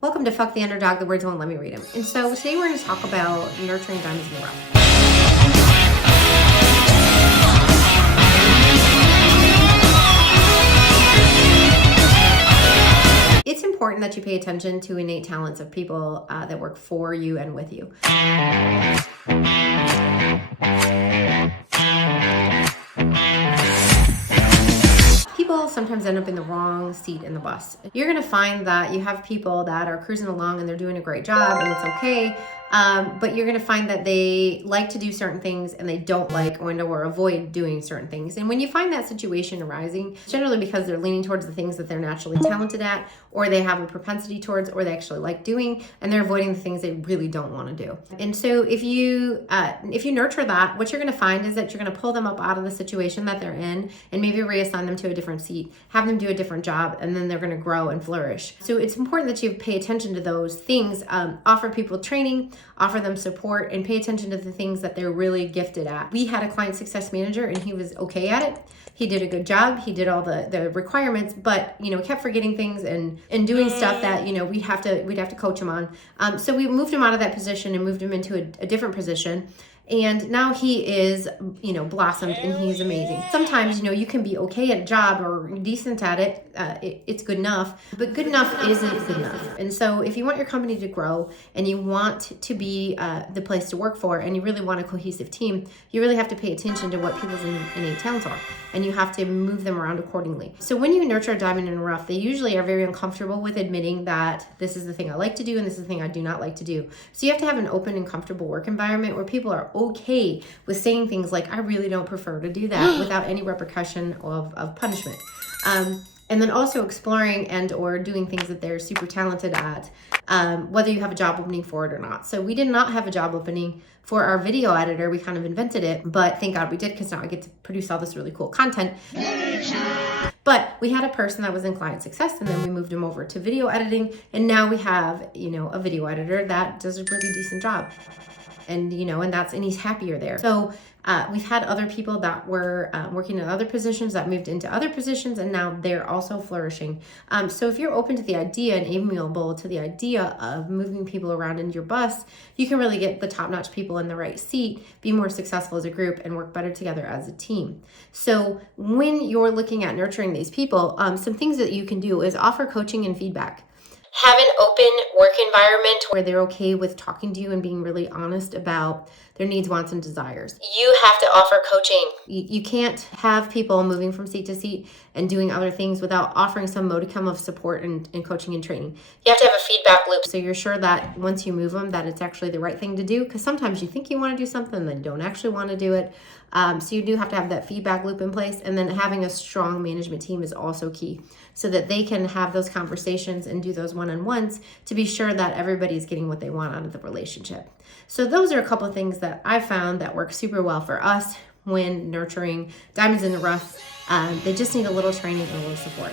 Welcome to Fuck the Underdog, the words won't let me read them. And so today we're going to talk about nurturing diamonds in the rough. It's important that you pay attention to innate talents of people that work for you and with you. People sometimes end up in the wrong seat in the bus. You're going to find that you have people that are cruising along and they're doing a great job and it's okay. But you're going to find that they like to do certain things and they don't like or avoid doing certain things. And when you find that situation arising, it's generally because they're leaning towards the things that they're naturally talented at, or they have a propensity towards, or they actually like doing, and they're avoiding the things they really don't want to do. And so if you nurture that, what you're going to find is that you're going to pull them up out of the situation that they're in and maybe reassign them to a different seat, have them do a different job, and then they're going to grow and flourish. So it's important that you pay attention to those things, offer people training, offer them support, and pay attention to the things that they're really gifted at. We had a client success manager and he was okay at it. He did a good job. He did all the requirements, but kept forgetting things and doing stuff that we'd have to coach him on. So we moved him out of that position and moved him into a different position. And now he is, blossomed and he's amazing. Sometimes, you can be okay at a job or decent at it. It's good enough, but good enough isn't good enough. And so if you want your company to grow and you want to be the place to work for and you really want a cohesive team, you really have to pay attention to what people's innate talents are. And you have to move them around accordingly. So when you nurture a diamond in the rough, they usually are very uncomfortable with admitting that this is the thing I like to do and this is the thing I do not like to do. So you have to have an open and comfortable work environment where people are okay with saying things like, I really don't prefer to do that without any repercussion of punishment. And then also exploring and or doing things that they're super talented at, whether you have a job opening for it or not. So we did not have a job opening for our video editor. We kind of invented it, but thank God we did, because now I get to produce all this really cool content. But we had a person that was in client success, and then we moved him over to video editing. And now we have, a video editor that does a really decent job. And he's happier there. So we've had other people that were working in other positions that moved into other positions, and now they're also flourishing. So if you're open to the idea and amiable to the idea of moving people around in your bus, you can really get the top-notch people in the right seat, be more successful as a group, and work better together as a team. So when you're looking at nurturing these people, some things that you can do is offer coaching and feedback. Have an open work environment where they're okay with talking to you and being really honest about their needs, wants, and desires. You have to offer coaching. You can't have people moving from seat to seat and doing other things without offering some modicum of support and coaching and training. You have to have a feedback loop so you're sure that once you move them that it's actually the right thing to do, because sometimes you think you want to do something and then don't actually want to do it. So you do have to have that feedback loop in place, and then having a strong management team is also key so that they can have those conversations and do those one-on-ones to be sure that everybody's getting what they want out of the relationship. So those are a couple of things that I found that work super well for us when nurturing diamonds in the rough. They just need a little training and a little support.